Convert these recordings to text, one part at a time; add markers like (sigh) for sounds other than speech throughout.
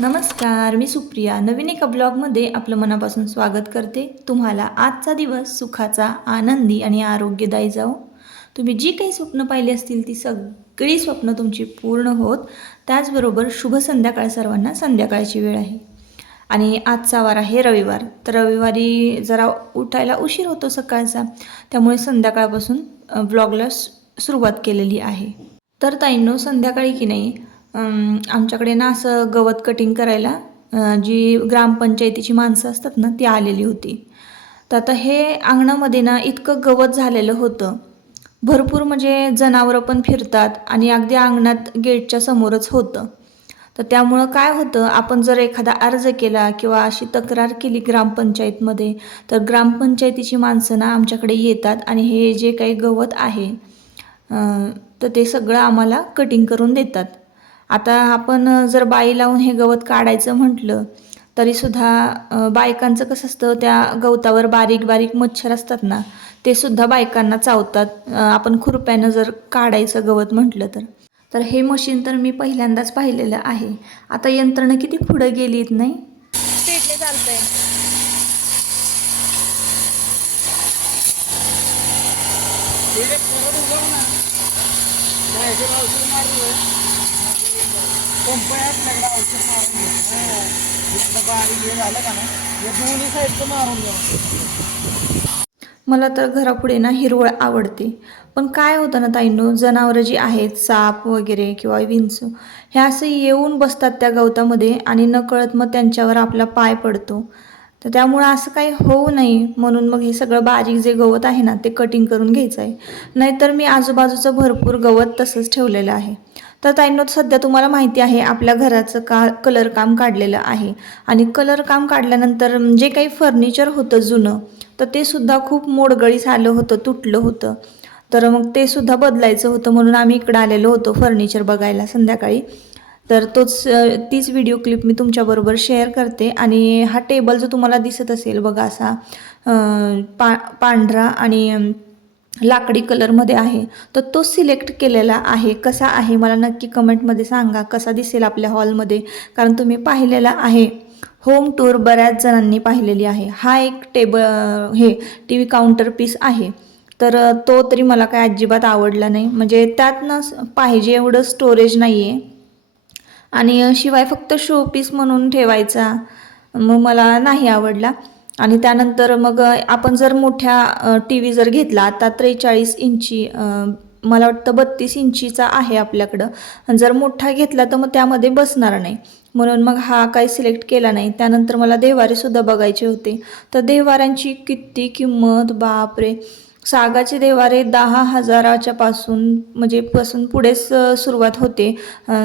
नमस्कार मी सुप्रिया. नवीन एका ब्लॉगमध्ये आपलं मनापासून स्वागत करते. तुम्हाला आजचा दिवस सुखाचा आनंदी आणि आरोग्यदायी जाओ तुम्ही जी काही स्वप्न पाहिली असतील ती सगळी स्वप्न तुमची पूर्ण होत. त्याचबरोबर शुभ संध्याकाळ सर्वांना संध्याकाळची वेळ आहे. आणि आजचा वार आहे रविवार. तर रविवारी जरा उठायला उशीर होतो सकाळचा. त्यामुळे संध्याकाळपासून ब्लॉगला सुरुवात केलेली आहे. तर ताईंनो संध्याकाळी की नाही आमच्याकडे ना असं गवत कटिंग करायला जी ग्रामपंचायतीची माणसं असतात ना ती आलेली होती. तर आता हे अंगणामध्ये ना इतकं गवत झालेलं होतं. भरपूर म्हणजे जनावरं पण फिरतात आणि अगदी अंगणात गेटच्या समोरच होतं. तर त्यामुळं काय होतं आपण जर एखादा अर्ज केला किंवा अशी तक्रार केली ग्रामपंचायतमध्ये तर ग्रामपंचायतीची माणसं ना आमच्याकडे येतात आणि हे जे काही गवत आहे तर ते सगळं आम्हाला कटिंग करून देतात. आता आपण जर बाई लावून हे गवत काढायचं म्हटलं तरीसुद्धा बायकांचं कसं असतं त्या गवतावर बारीक बारीक मच्छर असतात ना ते सुद्धा बायकांना चावतात. आपण खुरप्यानं जर काढायचं गवत म्हटलं तर. तर हे मशीन तर मी पहिल्यांदाच पाहिलेलं आहे. आता यंत्रणा किती पुढं गेलीत नाही? स्पीडने चालतंय. पंप आहे आपल्याकडे औषध मारून घ्या. हो. इथलं बारीक हे झालं का ना या दोन्ही साईडचं मारून घ्या मला तर घरापुढे ना हिरवळ आवडते. पण काय होतं ना ताईंनो जनावरं जी आहेत साप वगैरे किंवा विंच हे असं येऊन बसतात त्या गवतामध्ये आणि नकळत मग त्यांच्यावर आपला पाय पडतो. तर त्यामुळं असं काही होऊ नये म्हणून मग हे सगळं बारीक जे गवत आहे ना ते कटिंग करून घ्यायचं आहे. नाहीतर मी आजूबाजूचं भरपूर गवत तसंच ठेवलेलं आहे. तर ताईंनो सध्या तुम्हाला माहिती आहे आपल्या घराचं का कलर काम काढलेलं आहे. आणि कलर काम काढल्यानंतर जे काही फर्निचर होतं जुनं तर ते सुद्धा खूप मोडगळीस आलं होतं तुटलं होतं. तर मग ते सुद्धा बदलायचं होतं म्हणून आम्ही इकडं आलेलो होतो फर्निचर बघायला संध्याकाळी. तर तोच तीच व्हिडिओ क्लिप मी तुमच्याबरोबर शेअर करते. आणि हा टेबल जो तुम्हाला दिसत असेल बघा असा पा पांढरा आणि लाकडी कलरमध्ये आहे. तर तो सिलेक्ट केलेला आहे. कसा आहे? मला नक्की कमेंटमध्ये सांगा. कसा दिसेल आपल्या हॉलमध्ये कारण तुम्ही पाहिलेला आहे. होम टूर बऱ्याच जणांनी पाहिलेली आहे. हा एक टेबल हे टी व्ही काउंटर पीस आहे. तर तो तरी मला काय अजिबात आवडला नाही. म्हणजे त्यात ना पाहिजे एवढं स्टोरेज नाही आहे आणि शिवाय फक्त शो पीस म्हणून ठेवायचा. मग मला नाही आवडला. आणि त्यानंतर मग आपण जर मोठ्या टी व्ही जर घेतला आता त्रेचाळीस इंची मला वाटतं बत्तीस इंचीचा आहे आपल्याकडं. आणि जर मोठा घेतला तर मग त्यामध्ये बसणार नाही. म्हणून मग हा काही सिलेक्ट केला नाही. त्यानंतर मला देवारेसुद्धा बघायचे होते. तर देवाऱ्यांची किती किंमत बापरे! सागाचे देवारे दहा हजाराच्या पासून म्हणजे पासून पुढेच सुरुवात होते.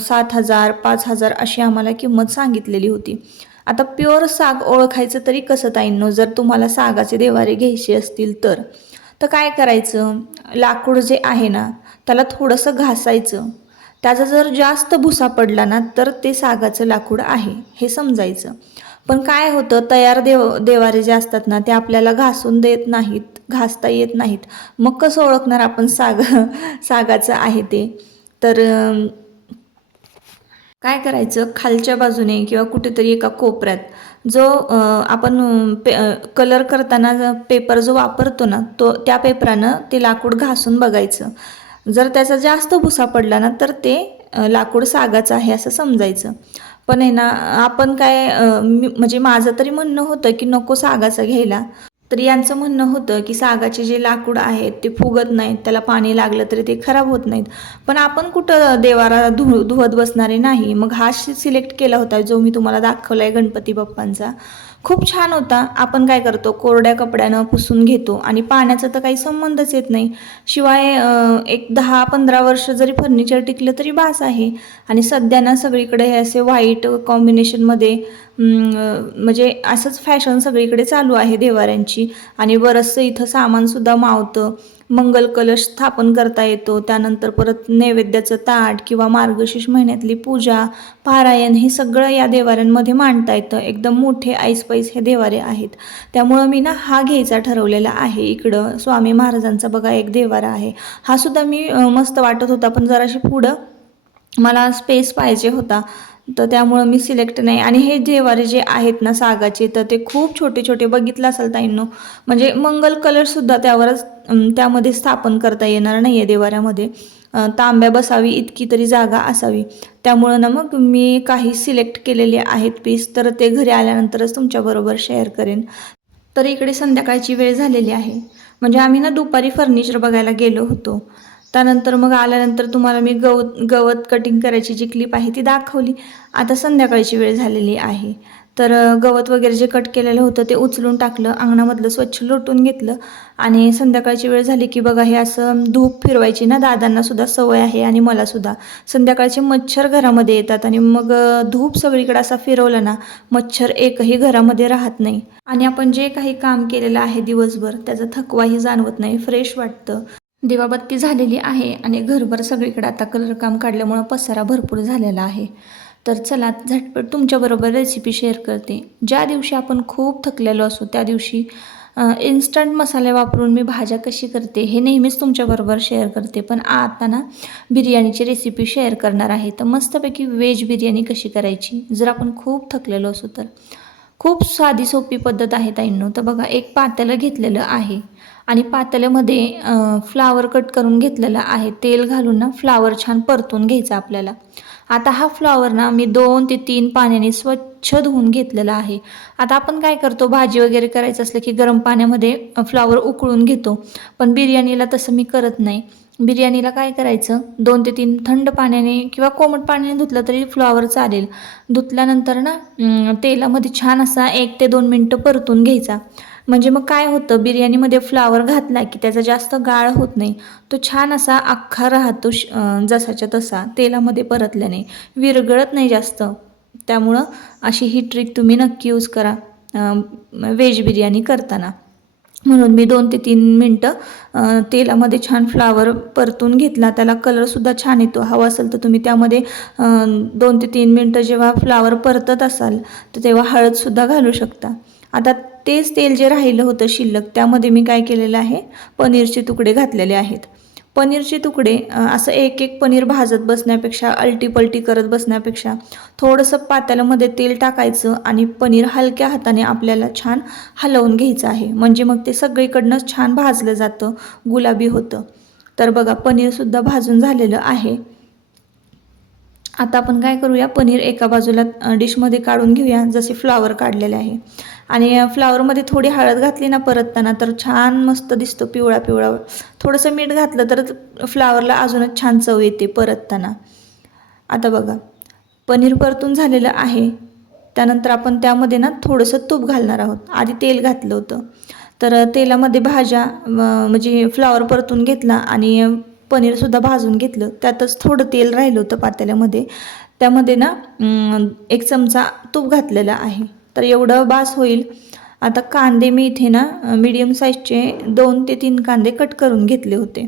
सात हजार पाच हजार अशी आम्हाला किंमत सांगितलेली होती. आता प्युअर साग ओळखायचं तरी कसं ताईंनो? जर तुम्हाला सागाचे देवारे घ्यायचे असतील तर. तर काय करायचं? लाकूड जे आहे ना त्याला थोडंसं घासायचं. त्याचा जर जास्त भुसा पडला ना तर ते सागाचं लाकूड आहे हे समजायचं. पण काय होतं? तयार देव देवारे जे असतात ना ते आपल्याला घासून देत नाहीत घासता येत नाहीत. मग कसं ओळखणार आपण साग (laughs) सागाचं आहे ते? तर काय करायचं? खालच्या बाजूने किंवा कुठेतरी एका कोपऱ्यात. जो आपण पे कलर करताना पेपर जो वापरतो ना तो त्या पेपरानं ते लाकूड घासून बघायचं. जर त्याचा जास्त भुसा पडला ना तर ते लाकूड सागाचं आहे असं समजायचं. पण आहे ना आपण काय म्हणजे माझं तरी म्हणणं होतं की नको सागाचं घ्यायला. तर यांचं म्हणणं होतं की सागाचे जे लाकूड आहेत ते फुगत नाहीत त्याला पाणी लागलं तरी ते खराब होत नाहीत. पण आपण कुठं देवारा धु धुवत बसणारे नाही. मग हा सिलेक्ट केला होता जो मी तुम्हाला दाखवला आहे गणपती बाप्पांचा. खूप छान होता. आपण काय करतो कोरड्या कपड्यानं पुसून घेतो आणि पाण्याचा तर काही संबंधच येत नाही. शिवाय एक दहा पंधरा वर्ष जरी फर्निचर टिकलं तरी बास आहे. आणि सध्या ना सगळीकडे हे असे व्हाईट कॉम्बिनेशनमध्ये म्हणजे असंच फॅशन सगळीकडे चालू आहे देवाऱ्यांची. आणि बरंचसं इथं सामानसुद्धा मावतं. मंगल कलश स्थापन करता येतो. त्यानंतर परत नैवेद्याचं ताट किंवा मार्गशीर्ष महिन्यातली पूजा पारायण हे सगळं या देवाऱ्यांमध्ये मांडता येतं. एकदम मोठे ऐसपैस हे देवारे आहेत. त्यामुळं मी ना हा घ्यायचा ठरवलेला आहे इकडं. स्वामी महाराजांचा बघा एक देवारा आहे. हा सुद्धा मी मस्त वाटत होता. पण जराशी पुढं मला स्पेस पाहिजे होता. तर त्यामुळं मी सिलेक्ट नाही. आणि हे जेवारे जे आहेत ना सागाचे तर ते खूप छोटे छोटे बघितलं असाल ताईंनो. म्हणजे मंगल कलरसुद्धा त्यावरच त्यामध्ये स्थापन करता येणार नाही आहे देवाऱ्यामध्ये तांब्या बसावी इतकी तरी जागा असावी. त्यामुळं ना मग मी काही सिलेक्ट केलेले आहेत पीस तर ते घरी आल्यानंतरच तुमच्याबरोबर शेअर करेन. तर इकडे संध्याकाळची वेळ झालेली आहे. म्हणजे आम्ही ना दुपारी फर्निचर बघायला गेलो होतो. त्यानंतर मग आल्यानंतर तुम्हाला मी गवत गवत कटिंग करायची जी क्लिप आहे ती दाखवली. आता संध्याकाळची वेळ झालेली आहे. तर गवत वगैरे जे कट केलेलं होतं ते उचलून टाकलं अंगणामधलं स्वच्छ लोटून घेतलं. आणि संध्याकाळची वेळ झाली की बघा हे असं धूप फिरवायची ना दादांना सुद्धा सवय आहे आणि मला सुद्धा. संध्याकाळचे मच्छर घरामध्ये येतात आणि मग धूप सगळीकडे असा फिरवला ना मच्छर एकही घरामध्ये राहत नाही. आणि आपण जे काही काम केलेलं आहे दिवसभर त्याचा थकवाही जाणवत नाही फ्रेश वाटतं. दिवाबत्ती झालेली आहे आणि घरभर सगळीकडे आता कलरकाम काढल्यामुळं पसारा भरपूर झालेला आहे. तर चला झटपट तुमच्याबरोबर रेसिपी शेअर करते. ज्या दिवशी आपण खूप थकलेलो असो त्या दिवशी इन्स्टंट मसाले वापरून मी भाज्या कशी करते हे नेहमीच तुमच्याबरोबर शेअर करते. पण आता ना बिर्याणीची रेसिपी शेअर करणार आहे. तर मस्तपैकी व्हेज बिर्याणी कशी करायची? जर आपण खूप थकलेलो असू तर. खूप साधी सोपी पद्धत आहे ताईंनो. तर बघा एक पातेलं घेतलेलं आहे. आणि पातेल्यामध्ये फ्लावर कट करून घेतलेलं आहे. तेल घालून ना फ्लावर छान परतून घ्यायचा आपल्याला. आता हा फ्लावर ना मी दोन ते तीन पाण्याने स्वच्छ धुवून घेतलेला आहे. आता आपण काय करतो भाजी वगैरे करायचं असलं की गरम पाण्यामध्ये फ्लावर उकळून घेतो. पण बिर्याणीला तसं मी करत नाही. बिर्याणीला काय करायचं? दोन ते तीन थंड पाण्याने किंवा कोमट पाण्याने धुतलं तरी फ्लॉवर चालेल. धुतल्यानंतर ना तेलामध्ये छान असा एक ते दोन मिनटं परतून घ्यायचा. म्हणजे मग काय होतं बिर्याणीमध्ये फ्लावर घातला की त्याचा जास्त गाळ होत नाही. तो छान असा अख्खा राहतो श- जसाच्या तसा तेलामध्ये परतल्याने. विरगळत नाही जास्त. त्यामुळं अशी ही ट्रिक तुम्ही नक्की यूज करा. व्हेज बिर्याणी करताना. म्हणून मी दोन ते तीन मिनटं तेलामध्ये छान फ्लावर परतून घेतला. त्याला कलरसुद्धा छान येतो. हवा असेल तर तुम्ही त्यामध्ये दोन ते तीन मिनटं जेव्हा फ्लावर परतत असाल तर तेव्हा हळदसुद्धा घालू शकता. आता तेच तेल जे राहिलं होतं शिल्लक त्यामध्ये मी काय केलेलं आहे? पनीरचे तुकडे घातलेले आहेत. पनीरचे तुकडे असं एक एक पनीर भाजत बसण्यापेक्षा अलटी पलटी करत बसण्यापेक्षा थोडंसं पातेल्यामध्ये तेल टाकायचं आणि पनीर हलक्या हाताने आपल्याला छान हलवून घ्यायचं आहे. म्हणजे मग ते सगळीकडनं छान भाजलं जातं गुलाबी होतं. तर बघा पनीरसुद्धा भाजून झालेलं आहे. आता आपण काय करूया? पनीर एका बाजूला डिशमध्ये काढून घेऊया जसे फ्लावर काढलेले आहे. आणि फ्लावरमध्ये थोडी हळद घातली ना परतताना तर छान मस्त दिसतो पिवळा पिवळा. थोडंसं मीठ घातलं तर फ्लावरला अजूनच छान चव येते परतताना आता बघा पनीर परतून झालेलं आहे. त्यानंतर आपण त्यामध्ये ना थोडंसं तूप घालणार आहोत. आधी तेल घातलं होतं. तर तेलामध्ये भाज्या म्हणजे फ्लावर परतून घेतला आणि पनीरसुद्धा भाजून घेतलं. त्यातच थोडं तेल राहिलं होतं पातेल्यामध्ये. त्यामध्ये ना एक चमचा तूप घातलेला आहे. तर एवढं बास होईल. आता कांदे मी इथे ना मीडियम साईजचे दोन ते तीन कांदे कट करून घेतले होते.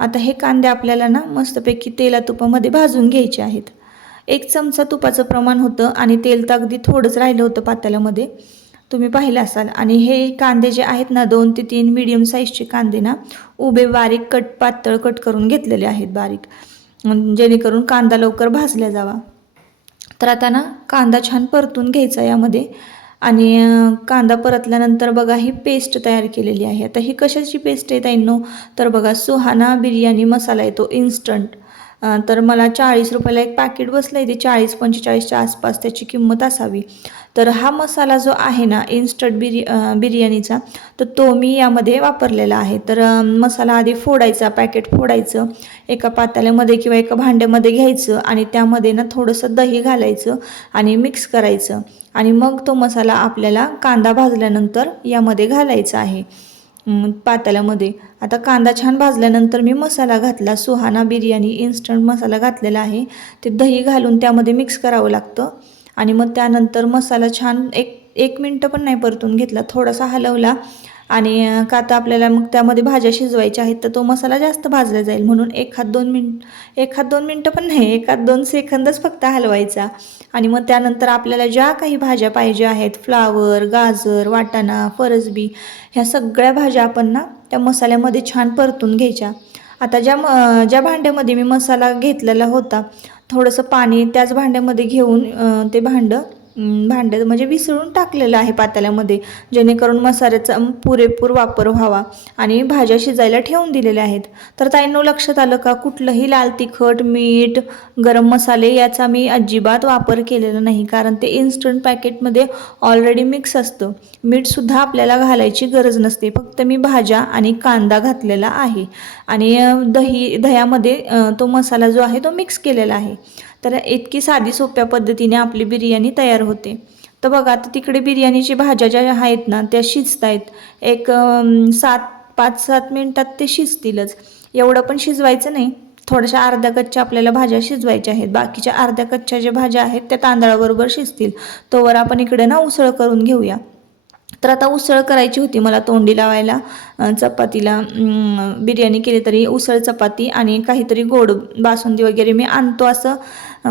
आता हे कांदे आपल्याला ना मस्तपैकी तेला तुपामध्ये भाजून घ्यायचे आहेत. एक चमचा तुपाचं प्रमाण होतं आणि तेल तर अगदी थोडंच राहिलं होतं पातेल्यामध्ये. तुम्ही पाहिलं असाल. आणि हे कांदे जे आहेत ना दोन ते तीन मीडियम साईजचे कांदे ना उभे बारीक कट पातळ कट करून घेतलेले आहेत बारीक. जेणेकरून कांदा लवकर भाजला जावा. तर आता ना कांदा छान परतून घ्यायचा यामध्ये. आणि कांदा परतल्यानंतर बघा ही पेस्ट तयार केलेली आहे. आता ही कशाची पेस्ट आहे ताईंनो? तर बघा सुहाना बिर्याणी मसाला येतो इन्स्टंट तर मला चाळीस रुपयाला एक पॅकेट बसलं आहे ते चाळीस पंचेचाळीसच्या आसपास त्याची किंमत असावी. तर हा मसाला जो आहे ना इन्स्टंट बिर्य बिर्याणीचा तर तो मी यामध्ये वापरलेला आहे. तर मसाला आधी फोडायचा पॅकेट फोडायचं एका पातेल्यामध्ये किंवा एका भांड्यामध्ये घ्यायचं आणि त्यामध्ये ना थोडंसं दही घालायचं आणि मिक्स करायचं. आणि मग तो मसाला आपल्याला कांदा भाजल्यानंतर यामध्ये घालायचा आहे. अं, पातेल्यामध्ये आता कांदा छान भाजल्यानंतर मी मसाला घातला. सुहाना बिर्याणी इन्स्टंट मसाला घातलेला आहे. ते दही घालून त्यामध्ये मिक्स करावं लागतं. आणि मग त्यानंतर मसाला छान एक एक मिनटं पण नाही परतून घेतला. थोडासा हलवला. आणि का तर आपल्याला मग त्यामध्ये भाज्या शिजवायच्या आहेत तर तो मसाला जास्त भाजला जाईल. म्हणून एक हात दोन मिनट एक हात दोन मिनटं पण नाही एक हात दोन सेकंदच फक्त हलवायचा. आणि मग त्यानंतर आपल्याला ज्या काही भाज्या पाहिजे आहेत फ्लावर गाजर वाटाणा फरसबी ह्या सगळ्या भाज्या आपण ना त्या मसाल्यामध्ये छान परतून घ्यायच्या. आता ज्या म ज्या भांड्यामध्ये मी मसाला घेतलेला होता थोडंसं पाणी त्याच भांड्यामध्ये घेऊन ते भांडं भांड्यात म्हणजे विसळून टाकलेलं आहे पातेल्यामध्ये जेणेकरून मसाल्याचा पुरेपूर वापर व्हावा आणि भाज्या शिजायला ठेवून दिलेल्या आहेत. तर ताईंनो लक्षात आलं का? कुठलंही लाल तिखट मीठ गरम मसाले याचा मी अजिबात वापर केलेला नाही कारण ते इन्स्टंट पॅकेटमध्ये ऑलरेडी मिक्स असतं. मीठसुद्धा आपल्याला घालायची गरज नसते फक्त मी भाज्या आणि कांदा घातलेला आहे. आणि दही दह्यामध्ये तो मसाला जो आहे तो मिक्स केलेला आहे. तर इतकी साधी सोप्या पद्धतीने आपली बिर्याणी तयार होते. तर बघा आता तिकडे बिर्याणीची भाज्या ज्या आहेत ना त्या शिजत आहेत एक सात पाच सात मिनटात ते शिजतीलच. एवढं पण शिजवायचं नाही. थोड्याशा अर्ध्या कच्च्या आपल्याला भाज्या शिजवायच्या आहेत. बाकीच्या अर्ध्या कच्च्या ज्या भाज्या आहेत त्या तांदळाबरोबर शिजतील. तोवर आपण इकडे ना उसळ करून घेऊया. तर आता उसळ करायची होती मला तोंडी लावायला. चपातीला बिर्याणी केली तरी उसळ चपाती आणि काहीतरी गोड बासुंदी वगैरे मी आणतो असं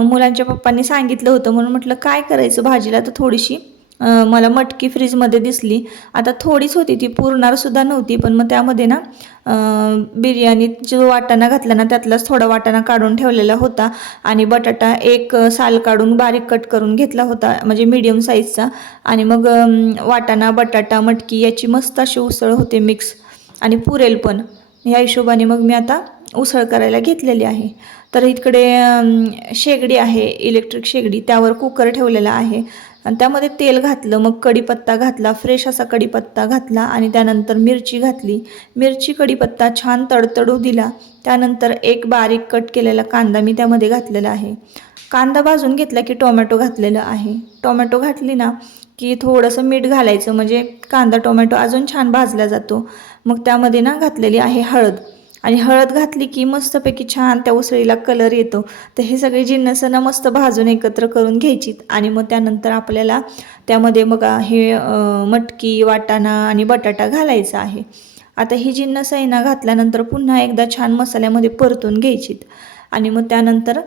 मुलांच्या पप्पांनी सांगितलं होतं. म्हणून म्हटलं काय करायचं भाजीला तर थोडीशी? मला मटकी फ्रीजमध्ये दिसली. आता थोडीच होती ती पुरणारसुद्धा नव्हती पण मग त्यामध्ये ना बिर्याणीत जो वाटाणा घातला ना त्यातलाच थोडा वाटाणा काढून ठेवलेला होता आणि बटाटा एक साल काढून बारीक कट करून घेतला होता म्हणजे मीडियम साईजचा आणि मग वाटाणा बटाटा मटकी याची मस्त अशी उसळ होते मिक्स आणि पुरेल पण. ह्या हिशोबाने मग मी आता उसळ करायला घेतलेली आहे. तर इकडे शेगडी आहे इलेक्ट्रिक शेगडी. त्यावर कुकर ठेवलेला आहे. आणि त्यामध्ये तेल घातलं मग कढीपत्ता घातला फ्रेश असा कढीपत्ता घातला आणि त्यानंतर मिरची घातली. मिरची कढीपत्ता छान तडतडू दिला. त्यानंतर एक बारीक कट केलेला कांदा मी त्यामध्ये घातलेला आहे. कांदा भाजून घेतला की टोमॅटो घातलेलं आहे. टोमॅटो घातली ना की थोडंसं मीठ घालायचं म्हणजे कांदा टोमॅटो अजून छान भाजला जातो. मग त्यामध्ये ना घातलेली आहे हळद. आणि हळद घातली की मस्तपैकी छान त्या उसळीला कलर येतो. तर हे सगळे जिन्नसंना मस्त भाजून एकत्र करून घ्यायची आणि मग त्यानंतर आपल्याला त्यामध्ये मग हे मटकी वाटाणा आणि बटाटा घालायचा आहे. आता ही जिन्नस आहे ना घातल्यानंतर पुन्हा एकदा छान मसाल्यामध्ये परतून घ्यायचीत. आणि मग त्यानंतर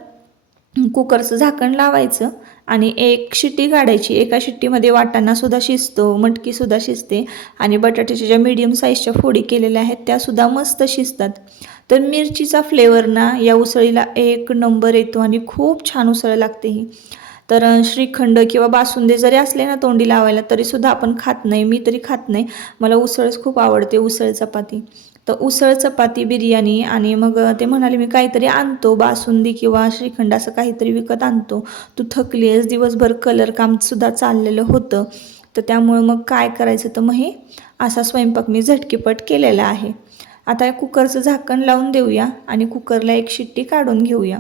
कुकरचं झाकण लावायचं. आणि एक शिट्टी काढायची. एका शिट्टीमध्ये वाटाणासुद्धा शिजतो मटकीसुद्धा शिजते आणि बटाट्याच्या ज्या मीडियम साईजच्या फोडी केलेल्या आहेत त्यासुद्धा मस्त शिजतात. तर मिरचीचा फ्लेवर ना या उसळीला एक नंबर येतो आणि खूप छान उसळ लागते ही. तर श्रीखंड किंवा बासुंदे जरी असले ना तोंडी लावायला तरीसुद्धा आपण खात नाही मी तरी खात नाही. मला उसळच खूप आवडते उसळ चपाती. तर उसळ चपाती बिर्याणी आणि मग ते म्हणाले मी काहीतरी आणतो बासुंदी किंवा श्रीखंड असं काहीतरी विकत आणतो. तू थकली आहेस दिवसभर कलर कामसुद्धा चाललेलं होतं. तर त्यामुळं मग काय करायचं तर मग हे असा स्वयंपाक मी झटकीपट केलेला आहे. आता कुकरचं झाकण लावून देऊया आणि कुकरला एक शिट्टी काढून घेऊया.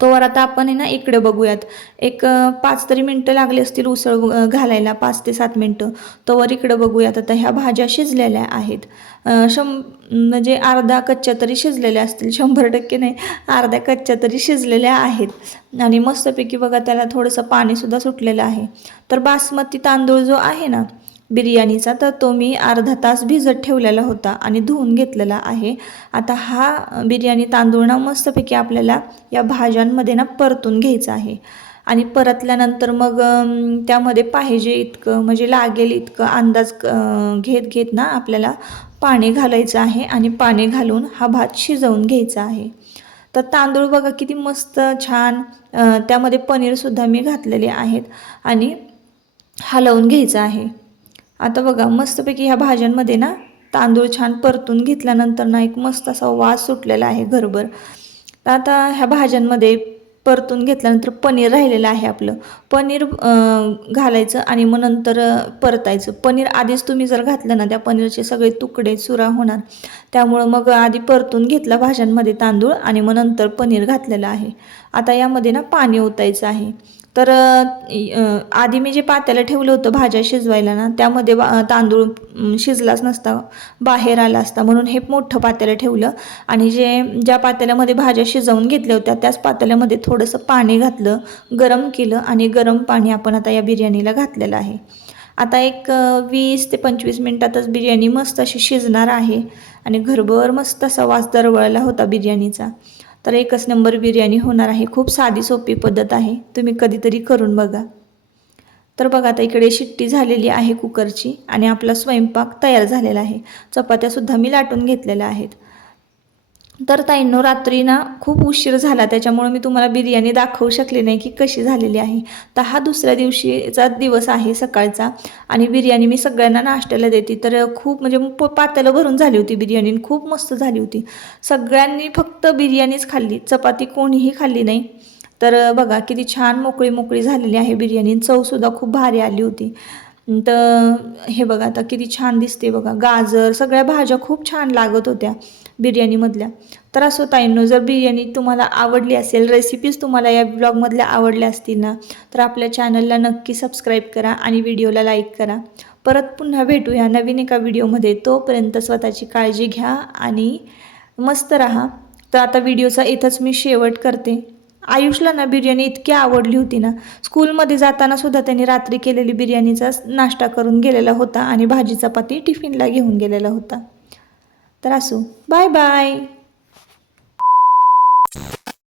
तोवर आता आपण आहे ना इकडे बघूयात. एक पाच तरी मिनटं लागली असतील उसळ घालायला पाच ते सात मिनटं. तोवर इकडं बघूयात. आता ह्या भाज्या शिजलेल्या आहेत. शं म्हणजे अर्धा कच्च्या तरी शिजलेल्या असतील. शंभर टक्के नाही. अर्ध्या कच्च्या तरी शिजलेल्या आहेत. आणि मस्तपैकी बघा त्याला थोडंसं पाणीसुद्धा सुटलेलं आहे. तर बासमती तांदूळ जो आहे ना बिर्याणीचा. तर तो मी अर्धा तास भिजत ठेवलेला होता आणि धुवून घेतलेला आहे. आता हा बिर्याणी तांदूळ ना मस्तपैकी आपल्याला या भाज्यांमध्ये ना परतून घ्यायचा आहे. आणि परतल्यानंतर मग त्यामध्ये पाहिजे इतकं म्हणजे लागेल इतकं अंदाज घेत घेत ना आपल्याला पाणी घालायचं आहे आणि पाणी घालून हा भात शिजवून घ्यायचा आहे. तर तांदूळ बघा किती मस्त छान त्यामध्ये पनीरसुद्धा मी घातलेले आहेत आणि हलवून घ्यायचं आहे. आता बघा मस्तपैकी ह्या भाज्यांमध्ये ना तांदूळ छान परतून घेतल्यानंतर ना एक मस्त असा वास सुटलेला आहे घरभर. तर आता ह्या भाज्यांमध्ये परतून घेतल्यानंतर पनीर राहिलेलं आहे आपलं. पनीर घालायचं आणि मग नंतर परतायचं. पनीर आधीच तुम्ही जर घातलं ना त्या पनीरचे सगळे तुकडे चुरा होणार. त्यामुळं मग आधी परतून घेतला भाज्यांमध्ये तांदूळ आणि मग नंतर पनीर घातलेलं आहे. आता यामध्ये ना पाणी ओतायचं आहे. तर आधी मी जे पात्याला ठेवलं होतं भाज्या शिजवायला ना त्यामध्ये बा- तांदूळ शिजलाच नसता बाहेर आला असता म्हणून हे मोठं पात्याला ठेवलं. आणि जे ज्या पात्याल्यामध्ये भाज्या शिजवून घेतल्या होत्या त्याच पात्याल्यामध्ये थोडंसं पाणी घातलं गरम केलं आणि गरम पाणी आपण आता या बिर्याणीला घातलेलं आहे. आता एक वीस ते पंचवीस मिनटातच बिर्याणी मस्त अशी शिजणार आहे आणि घरभर मस्त असा वास दरवळला होता बिर्याणीचा. तर एकच नंबर बिर्याणी होणार आहे. खूप साधी सोपी पद्धत आहे. तुम्ही कधीतरी करून बघा. तर बघा आता इकडे शिट्टी झालेली आहे कुकरची आणि आपला स्वयंपाक तयार झालेला आहे. चपात्यासुद्धा मी लाटून घेतलेल्या आहेत. तर ताईंनो रात्री ना खूप उशीर झाला. त्याच्यामुळे मी तुम्हाला बिर्याणी दाखवू शकले नाही की कशी झालेली आहे. तर हा दुसऱ्या दिवशीचा दिवस आहे सकाळचा आणि बिर्याणी मी सगळ्यांना नाश्त्याला देते. तर खूप म्हणजे प पात्याला भरून झाली होती बिर्याणी खूप मस्त झाली होती. सगळ्यांनी फक्त बिर्याणीच खाल्ली. चपाती कोणीही खाल्ली नाही. तर बघा किती छान मोकळी मोकळी झालेली आहे बिर्याणी चवसुद्धा खूप भारी आली होती. तर हे बघा आता किती छान दिसते बघा. गाजर सगळ्या भाज्या खूप छान लागत होत्या बिर्याणीमधल्या. तर असं ताईंनो जर बिर्याणी तुम्हाला आवडली असेल रेसिपीज तुम्हाला या ब्लॉगमधल्या आवडल्या असतील ना तर आपल्या चॅनलला नक्की सबस्क्राईब करा आणि व्हिडिओला लाईक करा. परत पुन्हा भेटू ह्या नवीन एका व्हिडिओमध्ये तोपर्यंत स्वतःची काळजी घ्या आणि मस्त राहा. तर आता व्हिडिओचा इथंच मी शेवट करते. आयुषला ना बिर्याणी इतकी आवडली होती ना. स्कूलमध्ये जाताना सुद्धा त्यांनी रात्री केलेली बिर्याणीचा नाश्ता करून गेलेला होता आणि भाजी चपाती टिफिनला घेऊन गेलेला होता. तर असो. Bye bye.